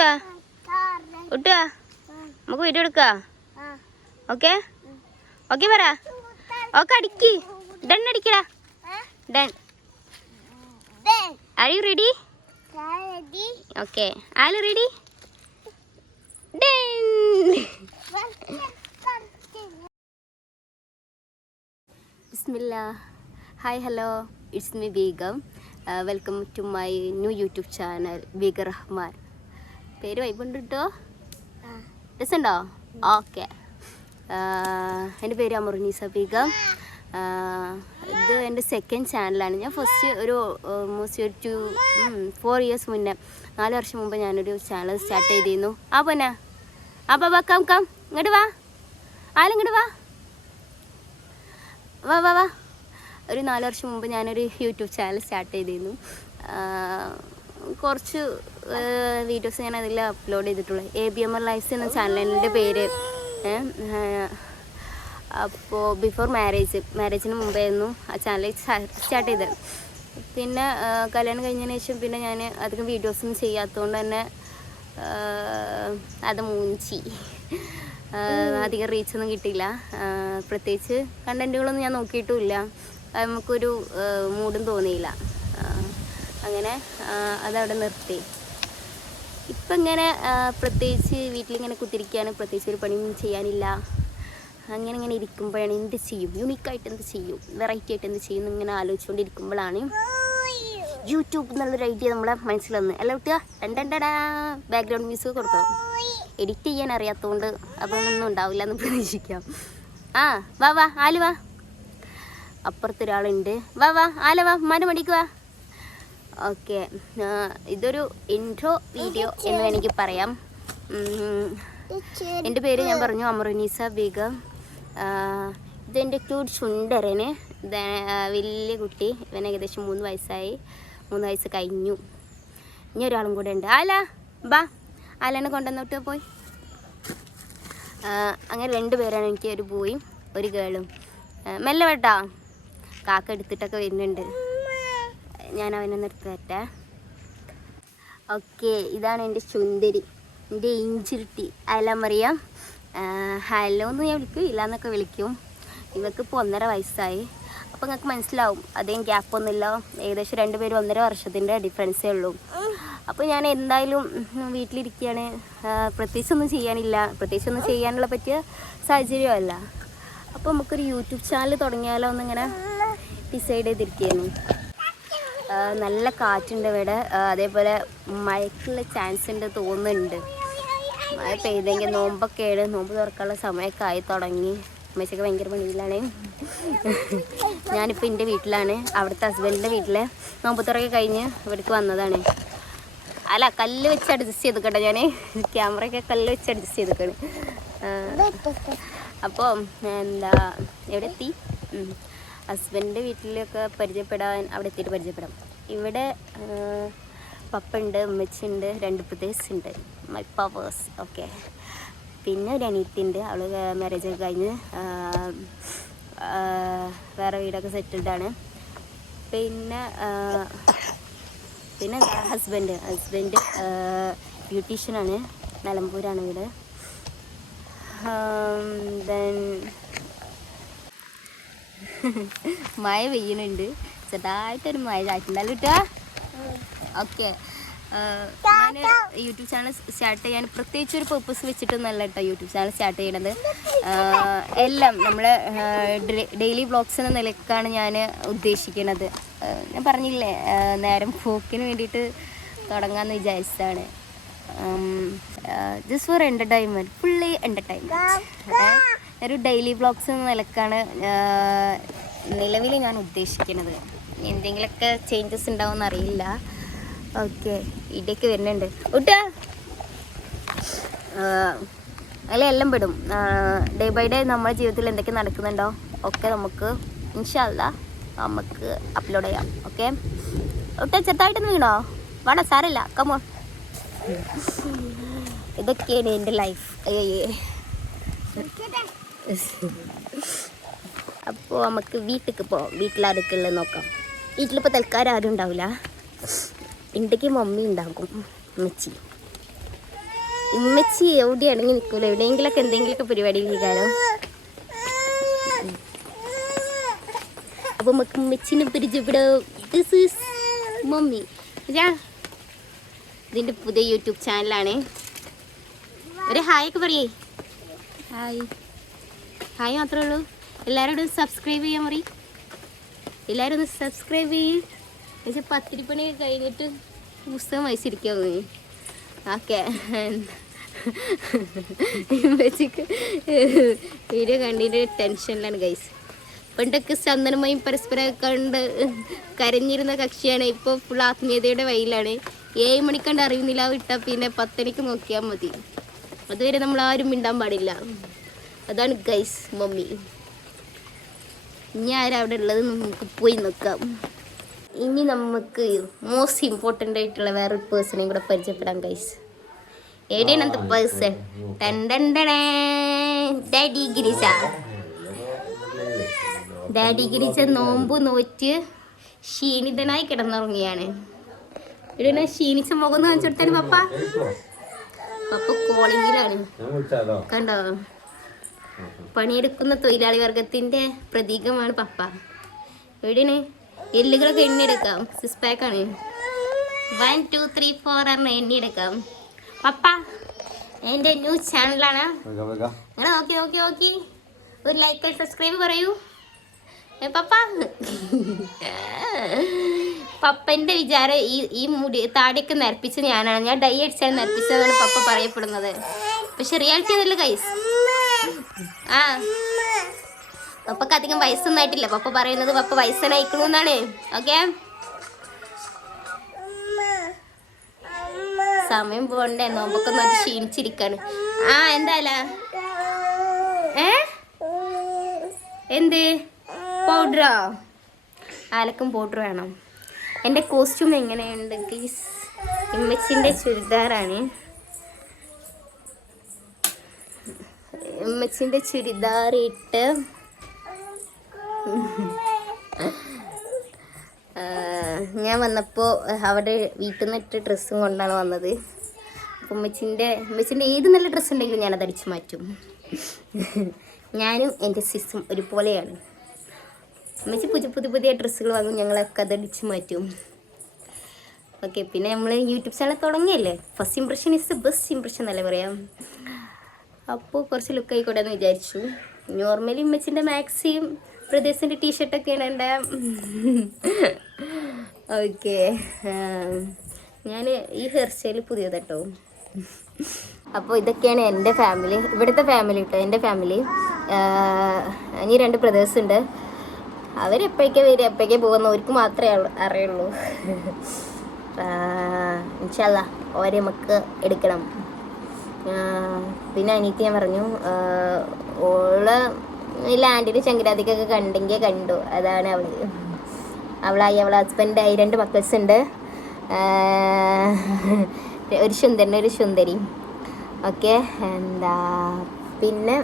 ഉട്ടുക ഉട്ടുക നമുക്ക് വീഡിയോ എടുക്കാം. Okay okay പറ. ഓക്കെ അടിക്ക്. ഡൺ അടിക്കടാ. Done. Are you ready? Okay ആര് റെഡി? ഡൺ. ബിസ്മില്ലാ. Hi hello, it's me Begum. Welcome to my new YouTube channel Beega Rahman. പേര് വൈബുണ്ട് കേട്ടോ, രസമുണ്ടോ? ഓക്കെ. എൻ്റെ പേര് അമറുന്നീസ ബീഗം. ഇത് എൻ്റെ സെക്കൻഡ് ചാനലാണ്. ഞാൻ ഫസ്റ്റ് ഒരു ഓൾമോസ്റ്റ് ഒരു 4 years മുന്നേ, 4 വർഷം മുമ്പ് ഞാനൊരു ചാനൽ സ്റ്റാർട്ട് ചെയ്തിരുന്നു. ആ പോന്നെ ബാ കം ഇങ്ങോട്ട് വാ. ഇങ്ങോട്ട് വാ വാ വാ വാ. ഒരു 4 വർഷം മുമ്പ് ഞാനൊരു യൂട്യൂബ് ചാനൽ സ്റ്റാർട്ട് ചെയ്തിരുന്നു. കുറച്ച് വീഡിയോസ് ഞാൻ അതിൽ അപ്ലോഡ് ചെയ്തിട്ടുള്ളൂ. ABMR ലൈഫ്സ് എന്ന ചാനലിൻ്റെ പേര്. അപ്പോൾ ബിഫോർ മാരേജിന് മുമ്പായിരുന്നു ആ ചാനൽ സ്റ്റാർട്ട് ചെയ്തത്. പിന്നെ കല്യാണം കഴിഞ്ഞതിന് ശേഷം പിന്നെ ഞാൻ അധികം വീഡിയോസൊന്നും ചെയ്യാത്തതുകൊണ്ട് തന്നെ അത് മൂഞ്ചി. അധികം റീച്ചൊന്നും കിട്ടിയില്ല. പ്രത്യേകിച്ച് കണ്ടൻറ്റുകളൊന്നും ഞാൻ നോക്കിയിട്ടുമില്ല. നമുക്കൊരു മൂഡും തോന്നിയില്ല. അങ്ങനെ അതവിടെ നിർത്തി. ഇപ്പം ഇങ്ങനെ പ്രത്യേകിച്ച് വീട്ടിലിങ്ങനെ കുത്തിരിക്കുകയാണ്. പ്രത്യേകിച്ച് ഒരു പണിയൊന്നും ചെയ്യാനില്ല. അങ്ങനെ ഇരിക്കുമ്പോഴാണ് എന്ത് ചെയ്യും, യുണീക്കായിട്ട് എന്ത് ചെയ്യും, വെറൈറ്റി ആയിട്ട് എന്ത് ചെയ്യും എന്നിങ്ങനെ ആലോചിച്ചുകൊണ്ടിരിക്കുമ്പോഴാണ് യൂട്യൂബ് എന്നുള്ളൊരു ഐഡിയ നമ്മളെ മനസ്സിൽ വന്ന്. അല്ല കുട്ടിയാ രണ്ടടാ ബാക്ക്ഗ്രൗണ്ട് മ്യൂസിക് കൊടുക്കണം. എഡിറ്റ് ചെയ്യാൻ അറിയാത്തതുകൊണ്ട് അതൊന്നും ഉണ്ടാവില്ല എന്ന് പ്രതീക്ഷിക്കാം. വാ വാ ആല് വാ. അപ്പുറത്തൊരാളുണ്ട്. വാ ആല വാ, ഉമ്മാൻ്റെ മടിക്ക് വാ. ഓക്കെ, ഇതൊരു ഇൻട്രോ വീഡിയോ എന്ന് എനിക്ക് പറയാം. എൻ്റെ പേര് ഞാൻ പറഞ്ഞു, അമറുന്നീസ ബീഗം. ഇതെൻ്റെ ക്യൂട്ട് ചുണ്ടരന്. വലിയ കുട്ടി, ഇവൻ ഏകദേശം 3 വയസ്സായി. 3 വയസ്സ് കഴിഞ്ഞു. ഇനി ഒരാളും കൂടെ ഉണ്ട്. ബാ, ആലനെ കൊണ്ടുവന്നിട്ട് പോയി. അങ്ങനെ 2 പേരാണ് എനിക്ക്, ഒരു ബോയും ഒരു ഗേളും. മെല്ലെ വേട്ടാ, കാക്ക എടുത്തിട്ടൊക്കെ വരുന്നുണ്ട്. ഞാൻ അവനൊന്ന് എടുത്ത് തരട്ടെ. ഓക്കെ, ഇതാണ് എൻ്റെ ചുന്ദരി, എൻ്റെ ഇഞ്ചിരുട്ടി. അയലമറിയാം. ഹലോ എന്ന് ഞാൻ വിളിക്കും, ഇല്ലാന്നൊക്കെ വിളിക്കും. ഇവർക്ക് ഇപ്പോൾ 1.5 വയസ്സായി. അപ്പോൾ നിങ്ങൾക്ക് മനസ്സിലാവും, അധികം ഗ്യാപ്പൊന്നുമില്ല. ഏകദേശം 2 പേരും 1.5 വർഷത്തിൻ്റെ ഡിഫറൻസേ ഉള്ളൂ. അപ്പോൾ ഞാൻ എന്തായാലും വീട്ടിലിരിക്കുകയാണ്. പ്രത്യേകിച്ചൊന്നും ചെയ്യാനില്ല. പ്രത്യേകിച്ചൊന്നും ചെയ്യാനുള്ള പറ്റിയ സാഹചര്യമല്ല. അപ്പോൾ നമുക്കൊരു യൂട്യൂബ് ചാനൽ തുടങ്ങിയാലോ എന്നിങ്ങനെ ഡിസൈഡ് ചെയ്തിരിക്കുകയായിരുന്നു. നല്ല കാറ്റുണ്ട് ഇവിടെ. അതേപോലെ മഴയ്ക്കുള്ള ചാൻസ് ഉണ്ട് തോന്നുന്നുണ്ട്. മഴ പെയ്തെങ്കിൽ നോമ്പൊക്കെയാണ്. നോമ്പ് തുറക്കാനുള്ള സമയമൊക്കെ ആയി തുടങ്ങി. അമ്മച്ചൊക്കെ ഭയങ്കര പണിയിലാണ്. ഞാനിപ്പോൾ എൻ്റെ വീട്ടിലാണ്. അവിടുത്തെ ഹസ്ബൻഡിൻ്റെ വീട്ടിൽ നോമ്പ് തുറക്കെ കഴിഞ്ഞ് ഇവിടേക്ക് വന്നതാണ്. അല്ല, കല്ല് വെച്ച് അഡ്ജസ്റ്റ് ചെയ്തിക്കട്ടെ. ഞാൻ ക്യാമറയൊക്കെ കല്ല് വെച്ച് അഡ്ജസ്റ്റ് ചെയ്തിക്കാണ്. അപ്പോൾ എന്താ എവിടെ എത്തി? ഹസ്ബൻഡിൻ്റെ വീട്ടിലൊക്കെ പരിചയപ്പെടാൻ അവിടെ എത്തിയിട്ട് പരിചയപ്പെടാം. ഇവിടെ പപ്പ ഉണ്ട്, ഉമ്മച്ചുണ്ട്, 2 ബ്രദേഴ്സ് ഉണ്ട്, മൈ പവേഴ്സ്. ഓക്കെ. പിന്നെ ഒരു അനിയത്തിയുണ്ട്. അവൾ മാരേജൊക്കെ കഴിഞ്ഞ് വേറെ വീടൊക്കെ സെറ്റിൽഡാണ്. പിന്നെ ഹസ്ബൻഡ് ബ്യൂട്ടീഷ്യനാണ്. നിലമ്പൂരാണ് വീട്. ദെൻ മഴ പെയ്യുന്നുണ്ട്. ചെറുതായിട്ടൊരു മഴ ചാറ്റുണ്ടല്ലോ കേട്ടോ. ഓക്കെ, ഞാൻ യൂട്യൂബ് ചാനൽ സ്റ്റാർട്ട് ചെയ്യാൻ പ്രത്യേകിച്ച് ഒരു പർപ്പസ് വെച്ചിട്ടൊന്നുമല്ല കേട്ടോ യൂട്യൂബ് ചാനൽ സ്റ്റാർട്ട് ചെയ്യണത്. എല്ലാം നമ്മൾ ഡെയിലി വ്ളോഗ്സ് എന്ന നിലക്കാണ് ഞാൻ ഉദ്ദേശിക്കുന്നത്. ഞാൻ പറഞ്ഞില്ലേ, നേരം പോക്കിന് വേണ്ടിയിട്ട് തുടങ്ങാമെന്ന് വിചാരിച്ചതാണ്. Just for entertainment, fully entertainment. ഒരു ഡെയിലി വ്ളോഗ്സ് എന്ന നിലക്കാണ് നിലവിൽ ഞാൻ ഉദ്ദേശിക്കുന്നത്. എന്തെങ്കിലുമൊക്കെ ചേഞ്ചസ് ഉണ്ടാവുമെന്ന് അറിയില്ല. ഓക്കെ, ഇടയ്ക്ക് വരുന്നുണ്ട് ഒട്ടാ. എല്ലാം പെടും. ഡേ ബൈ ഡേ നമ്മുടെ ജീവിതത്തിൽ എന്തൊക്കെ നടക്കുന്നുണ്ടോ ഒക്കെ നമുക്ക് ഇൻഷാ അല്ലാഹ് നമുക്ക് അപ്ലോഡ് ചെയ്യാം. ഓക്കെ, ഒട്ടാ ചെറുതായിട്ടൊന്നും വീണോ? വേണ്ട, സാരമില്ല, കമോൺ. ഇതൊക്കെയാണ് എൻ്റെ ലൈഫ്. അപ്പോൾ നമുക്ക് വീട്ടിലേക്ക് പോവാം. വീട്ടിലാരൊക്കെ ഉള്ളത് നോക്കാം. വീട്ടിലിപ്പോൾ തൽക്കാലം ആരും ഉണ്ടാവില്ല. ഉണ്ടെങ്കിൽ മമ്മി ഉണ്ടാകും, അമ്മച്ചി. ഇമ്മച്ചി എവിടെ അടങ്ങി നിൽക്കൂല, എവിടെയെങ്കിലൊക്കെ എന്തെങ്കിലുമൊക്കെ പരിപാടിയിലേക്കാലോ. അപ്പൊ നമുക്ക് ഉമ്മച്ചിനെ പരിചയപ്പെടാം. This is mummy. ഇതിൻ്റെ പുതിയ യൂട്യൂബ് ചാനലാണ്. ഒരു ഹായ് ഒക്കെ പറയേ. ഹായ് ഹായ് മാത്രമേ ഉള്ളൂ. എല്ലാവരോടും സബ്സ്ക്രൈബ് ചെയ്യാൻ പറയും. എല്ലാവരും ഒന്ന് സബ്സ്ക്രൈബ് ചെയ്യും. പക്ഷെ പത്തിരിപ്പണി കഴിഞ്ഞിട്ട് പുസ്തകം വായിച്ചിരിക്കാവുന്നു. ഓക്കെ, ഉമ്മച്ചിക്ക് വീഡിയോ കണ്ടിട്ട് ടെൻഷനിലാണ് ഗൈസ്. പണ്ടൊക്കെ ചന്ദനമായും പരസ്പരം കണ്ട് കരഞ്ഞിരുന്ന കക്ഷിയാണ്. ഇപ്പോൾ ഫുൾ ആത്മീയതയുടെ വഴിയിലാണ്. 7 മണിക്കണ്ട് അറിയുന്നില്ല വിട്ടാൽ പിന്നെ 10 മണിക്ക് നോക്കിയാൽ മതി. അതുവരെ നമ്മൾ ആരും മിണ്ടാൻ പാടില്ല. അതാണ് ഗൈസ് മമ്മി. ഇനി ആരവിടെ ഉള്ളത് നമുക്ക് പോയി നോക്കാം. ഇനി നമുക്ക് മോസ്റ്റ് ഇമ്പോർട്ടൻ്റ് ആയിട്ടുള്ള വേറൊരു പേഴ്സണേയും കൂടെ പരിചയപ്പെടാം ഗൈസ്. എവിടെയാണ് അത് person? Daddy Girija. Daddy Girija നോമ്പ് നോറ്റ് ക്ഷീണിതനായി കിടന്നുറങ്ങിയാണ്. ഇവിടെ ക്ഷീണിച്ച മുഖം കാണിച്ചു കൊടുത്താലും പപ്പ കോളിങ്ങിലാണ്. കണ്ടോ, പണിയെടുക്കുന്ന തൊഴിലാളി വർഗത്തിന്റെ പ്രതീകമാണ് പപ്പ. എവിടെയാണ്? എല്ലുകളൊക്കെ എണ്ണിയെടുക്കാം. 6 പാക്കാണ്. 1 2 3 4 എണ്ണിയെടുക്കാം. പപ്പ എൻ്റെ ന്യൂ ചാനലാണ്. നിങ്ങൾ നോക്കി ഒരു ലൈക്ക് ആൻഡ് സബ്സ്ക്രൈബ് പറയൂ പപ്പ. പപ്പൻ്റെ വിചാരം ഈ മുടി താടിയൊക്കെ നരപ്പിച്ച് ഞാനാണ്. ഞാൻ ഡൈ അടിച്ചാൽ നരപ്പിച്ചതാണ് പപ്പ പറയപ്പെടുന്നത്. പക്ഷെ റിയാലിറ്റി അതല്ല ഗൈസ്. പപ്പക്ക് അധികം വയസ്സൊന്നും ആയിട്ടില്ല. പപ്പ പറയുന്നത് പപ്പ വയസ്സനായിക്കണമെന്നാണ്. ഓക്കെ, സമയം പോണ്ടേ, നോമ്പൊക്കെ നോക്കി ക്ഷീണിച്ചിരിക്കാണ്. എന്തായാല എന്ത് പൗഡറോ? ആലക്കും പൗഡർ വേണം. എൻ്റെ കോസ്റ്റ്യൂം എങ്ങനെയുണ്ട് ഗൈസ്? ഇമ്മച്ചിൻ്റെ ചുരിദാറാണ്. ഇമ്മച്ചിൻ്റെ ചുരിദാർ ഇട്ട് ഞാൻ വന്നപ്പോൾ അവിടെ വീട്ടിൽ നിന്ന് ഇട്ട് ഡ്രസ്സും കൊണ്ടാണ് വന്നത്. അപ്പോൾ ഉമ്മച്ചിൻ്റെ ഏത് നല്ല ഡ്രസ്സ് ഉണ്ടെങ്കിലും ഞാനത് അടിച്ചു മാറ്റും. ഞാനും എൻ്റെ സിസും ഒരുപോലെയാണ്. ഉമ്മച്ചി പുതിയ ഡ്രസ്സുകൾ വാങ്ങും, ഞങ്ങളൊക്കെ അതടിച്ച് മാറ്റും. ഓക്കെ, പിന്നെ നമ്മൾ യൂട്യൂബ് ചാനൽ തുടങ്ങിയല്ലേ, first impression is the best impression എന്നല്ലേ പറയാം. അപ്പോൾ കുറച്ച് ലുക്ക് ആയിക്കോട്ടെ എന്ന് വിചാരിച്ചു. നോർമലി ഉമ്മച്ചിൻ്റെ മാക്സിയും പ്രദേശിൻ്റെ ടീഷർട്ടൊക്കെയാണ് എൻ്റെ. ഓക്കെ, ഞാൻ ഈ ഹെയർ സ്റ്റൈൽ പുതിയതട്ടോ. അപ്പോൾ ഇതൊക്കെയാണ് എൻ്റെ ഫാമിലി, ഇവിടുത്തെ ഫാമിലി കേട്ടോ. എൻ്റെ ഫാമിലി ഇനി 2 ബ്രദേഴ്സ് ഉണ്ട്. അവരെപ്പോഴേക്കേ വരിക എപ്പോഴേക്കേ പോകുന്നവർക്ക് മാത്രമേ അറിയുള്ളൂ. ഇൻഷാ അല്ലാ ഓരെ നമുക്ക് എടുക്കണം. പിന്നെ അനിയത്തി ഞാൻ പറഞ്ഞു, ഓള് ഈ ലാൻഡിന് ചങ്കരാതിക്കൊക്കെ കണ്ടെങ്കിൽ കണ്ടു. അതാണ് അവളായി അവളെ ഹസ്ബൻഡായി 2 മക്കൾസ് ഉണ്ട്. ഒരു സുന്ദരനും ഒരു സുന്ദരി. ഓക്കെ, പിന്നെ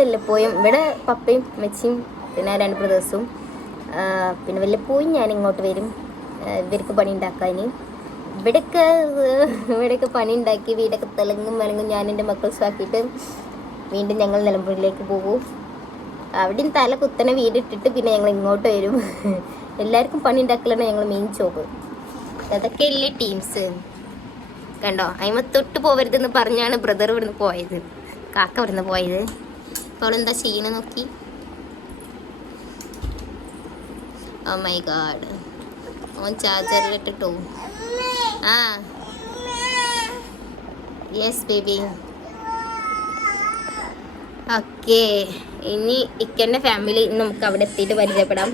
വല്ലപ്പോഴും ഇവിടെ പപ്പയും മെച്ചിയും പിന്നെ 2 ബ്രദേഴ്സും. പിന്നെ വല്ലപ്പോഴും ഞാൻ ഇങ്ങോട്ട് വരും ഇവർക്ക് പണി ഉണ്ടാക്കാൻ. ഇവിടെയൊക്കെ പണി ഉണ്ടാക്കി വീടൊക്കെ തെലങ്ങും വിലങ്ങും ഞാൻ എൻ്റെ മക്കൾസാക്കിയിട്ട് വീണ്ടും ഞങ്ങൾ നിലമ്പൂരിലേക്ക് പോകും. അവിടെയും തല കുത്തനെ വീടിട്ടിട്ട് പിന്നെ ഞങ്ങൾ ഇങ്ങോട്ട് വരും. എല്ലാവർക്കും പണി ഉണ്ടാക്കലാണ് ഞങ്ങൾ മെയിൻ ജോബ്. അതൊക്കെ അല്ലേ ടീംസ്. കണ്ടോ, അയിമ തൊട്ട് പോവരുതെന്ന് പറഞ്ഞാണ് ബ്രദർ ഇവിടുന്ന് പോയത്, കാക്ക ഇവിടുന്ന് പോയത്. അപ്പോൾ അവളെന്താ ചെയ്യണ നോക്കി. ഓ മൈ ഗാഡ്, ഓൻ ചാർജറിലിട്ടിട്ടോ. Yes baby. ഓക്കെ, ഇനി ഇക്കൻ്റെ ഫാമിലി നമുക്ക് അവിടെ എത്തിയിട്ട് പരിചയപ്പെടാം.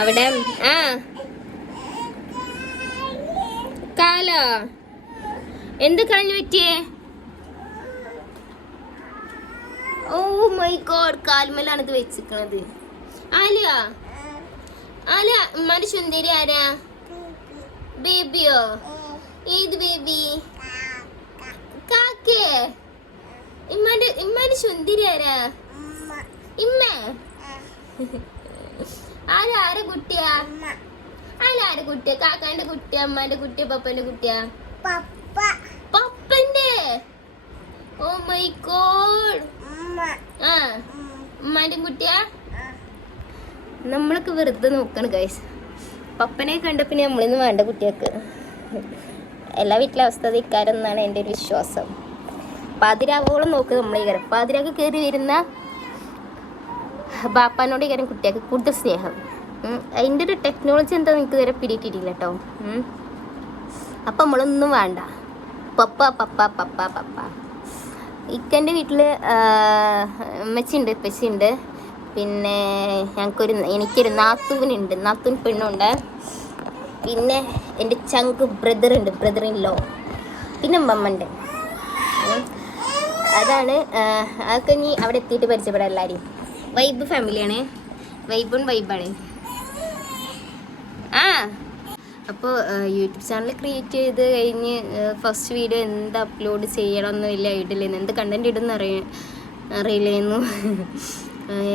അവിടെ കാലോ എന്ത് കളഞ്ഞു പറ്റിയേ? ഓ മൈ ഗോഡ്, കാൽമലാണ് ഇത് വെച്ചിരിക്കണത്. ആലിയ ഉമ്മാന്റെ സുന്ദരി ആരാ? ബേബിയോ? ഏത് ബേബി? കാക്കേ? ഇമ്മാന്റെ സുന്ദരി ആരാ? ഇമ്മ? ആരാ കുട്ടിയാ? ആരാ കുട്ടിയാ? കാക്കാന്റെ കുട്ടിയാ, അമ്മാന്റെ കുട്ടിയാ, പപ്പന്റെ കുട്ടിയാ? പപ്പന്റെ. Oh my God. ആ ഉമ്മാന്റെ കുട്ടിയാ. നമ്മളൊക്കെ വെറുതെ നോക്കണം ഗൈസ്. പപ്പനെ കണ്ട പിന്നെ നമ്മളിന്ന് വേണ്ട കുട്ടികൾക്ക്. എല്ലാ വീട്ടിലെ അവസ്ഥ ഇക്കാരെന്നാണ് എൻ്റെ ഒരു വിശ്വാസം. പാതിരാവോളം നോക്കുക നമ്മളീ കാര്യം. പാതിരാക്ക് കയറി വരുന്ന ബാപ്പാനോട് ഈ കാര്യം കുട്ടികൾക്ക് കൂടുതൽ സ്നേഹം. അതിൻ്റെ ഒരു ടെക്നോളജി എന്താ നിങ്ങൾക്ക് ഇതുവരെ പിടിയിട്ടിട്ടില്ല കേട്ടോ. അപ്പം നമ്മളൊന്നും വേണ്ട. പപ്പ പപ്പ പപ്പ പപ്പ. ഇക്കൻ്റെ വീട്ടിൽ ഉമ്മച്ചിയുണ്ട്, ഉപ്പച്ചിയുണ്ട്. പിന്നെ എനിക്കൊരു നാത്തൂനുണ്ട്, നാത്തൂൻ പെണ്ണുണ്ട്. പിന്നെ എൻ്റെ ചങ്ക് ബ്രദറുണ്ട്, ബ്രദർ ഇൻ ലോ. പിന്നെ മമ്മണ്ട്. അതാണ്. അതൊക്കെ ഇനി അവിടെ എത്തിയിട്ട് പരിചയപ്പെടാം എല്ലാവരും. വൈബ് ഫാമിലിയാണ്, വൈബാണ്. ആ അപ്പോൾ യൂട്യൂബ് ചാനൽ ക്രിയേറ്റ് ചെയ്ത് കഴിഞ്ഞ് ഫസ്റ്റ് വീഡിയോ എന്ത് അപ്ലോഡ് ചെയ്യണമെന്ന് വലിയ ഐഡിയ ഇല്ലായിരുന്നു. എന്ത് കണ്ടൻറ് ഇടുമെന്ന് അറിയില്ലായിരുന്നു.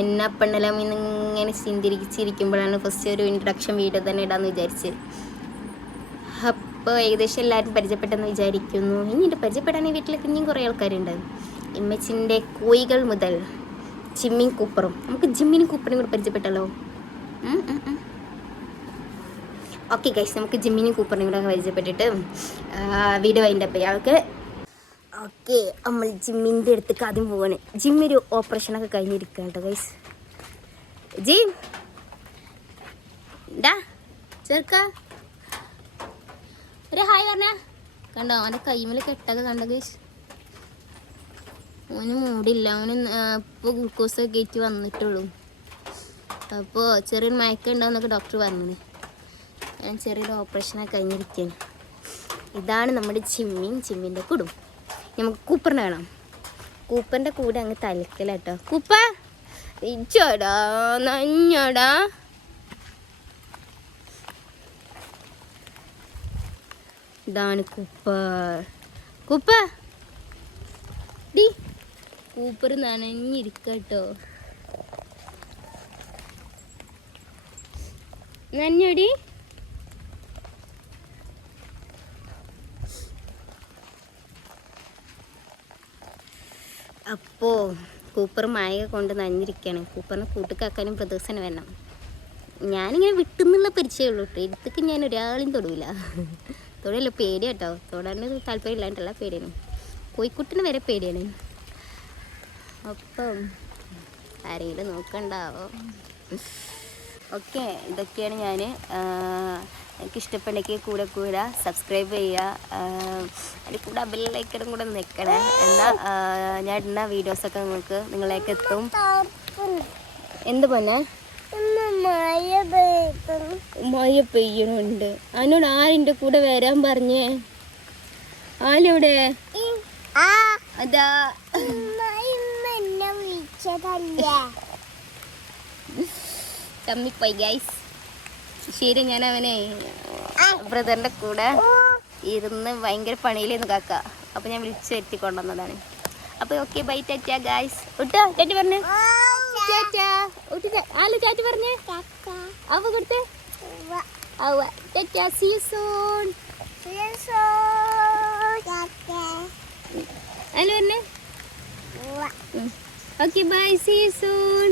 എന്നെ പെണ്ണെല്ലാം ഇങ്ങനെ ചിന്തിരിച്ചിരിക്കുമ്പോഴാണ് ഫസ്റ്റ് ഒരു ഇൻട്രഡക്ഷൻ വീഡിയോ തന്നെ ഇടാമെന്ന് വിചാരിച്ച്. അപ്പോൾ ഏകദേശം എല്ലാവരും പരിചയപ്പെട്ടെന്ന് വിചാരിക്കുന്നു. ഇനി എൻ്റെ പരിചയപ്പെടാൻ ഈ വീട്ടിലൊക്കെ ഇനിയും കുറേ ആൾക്കാരുണ്ട്. ഇമ്മച്ചിൻ്റെ കോഴികൾ മുതൽ ജിമ്മിൻ കൂപ്പറും. നമുക്ക് ജിമ്മിനും കൂപ്പറും കൂടെ പരിചയപ്പെട്ടല്ലോ. ഓക്കെ ഗൈസ്, നമുക്ക് ജിമ്മിനും കൂപ്പറിനും കൂടെ പരിചയപ്പെട്ടിട്ട് വീഡിയോ അതിൻ്റെ അപ്പം ആൾക്ക്. ഓക്കെ, നമ്മൾ ജിമ്മിൻ്റെ അടുത്തേക്ക് ആദ്യം പോവാണ്. ജിമ്മൊരു ഓപ്പറേഷനൊക്കെ കഴിഞ്ഞിരിക്കുക കേട്ടോ ഗൈസ്. ജിം ഡാ ചെറുക്ക ഒരു ഹായ് പറഞ്ഞ. കണ്ടോ അവൻ്റെ കൈമേൽ കെട്ടൊക്കെ കണ്ടോ ഗൈസ്. അവന് മൂടില്ല. അവന് ഇപ്പോൾ ഗ്ലൂക്കോസ് കയറ്റി വന്നിട്ടുള്ളൂ. അപ്പോൾ ചെറിയൊരു മയക്കം ഉണ്ടാവുമെന്നൊക്കെ ഡോക്ടർ പറഞ്ഞു. ഞാൻ ചെറിയൊരു ഓപ്പറേഷനൊക്കെ കഴിഞ്ഞിരിക്കുകയാണ്. ഇതാണ് നമ്മുടെ ജിമ്മിൻ്റെ കൂടും. നമുക്ക് കൂപ്പറിനെ കാണാം. കൂപ്പറിൻ്റെ കൂടെ അങ്ങ് തലക്കലാട്ടോ. കൂപ്പ ഇച്ചോടാ നഞ്ഞോടാ. ഇതാണ് കൂപ്പ ഡി. കൂപ്പർ നനഞ്ഞിരിക്കട്ടോ. നഞ്ഞോടി. അപ്പോൾ കൂപ്പർ മായ കൊണ്ട് നനഞ്ഞിരിക്കുകയാണ്. കൂപ്പറിനെ കൂട്ടുകാക്കാനും പ്രദർശനം വരണം. ഞാനിങ്ങനെ വിട്ടുന്നുള്ള പരിചയമുള്ളൂ കേട്ടോ. എടുത്തേക്ക് ഞാൻ ഒരാളെയും തൊടില്ല. തൊടല്ല, പേടിയാട്ടോ. തൊടാൻ താല്പര്യം ഇല്ലാണ്ടല്ല, പേടിയാണ്. കോഴിക്കുട്ടിന് വരെ പേടിയാണ്. അപ്പം ആരെങ്കിലും നോക്കണ്ടാവോ. ഓക്കെ, ഇതൊക്കെയാണ് ഞാൻ. എനിക്ക് ഇഷ്ടപ്പെട്ടെങ്കിൽ കൂടെ സബ്സ്ക്രൈബ് ചെയ്യുക. അതിൽ കൂടെ ബെല്ലൈക്കനും കൂടെ നിൽക്കണേ. എന്നാൽ ഞാൻ ഇടുന്ന വീഡിയോസൊക്കെ നിങ്ങളിലേക്ക് എത്തും. എന്ത് പൊന്നെ മഴ പെയ്യണുണ്ട്. അതിനോട് ആരിൻ്റെ കൂടെ വരാൻ പറഞ്ഞേ? ആലെവിടെ? അതാ തമ്മിപ്പോയി ഗൈസ്. ശരി, ഞാൻ അവനെ ബ്രദറിൻ്റെ കൂടെ ഇരുന്ന് ഭയങ്കര പണിയിലേന്ന് കാക്ക. അപ്പോൾ ഞാൻ വിളിച്ച് എത്തിക്കൊണ്ടുവന്നതാണ്. അപ്പോൾ ഓക്കെ, ബൈ, ടാറ്റാ ഗൈസ്. ഒട്ടോ ടാറ്റ പറഞ്ഞേ. ആല് ടാറ്റ പറഞ്ഞേ. അവ കൊടുത്തേ. Tata, see you soon. ആല് പറഞ്ഞേ. Okay bye, see you soon.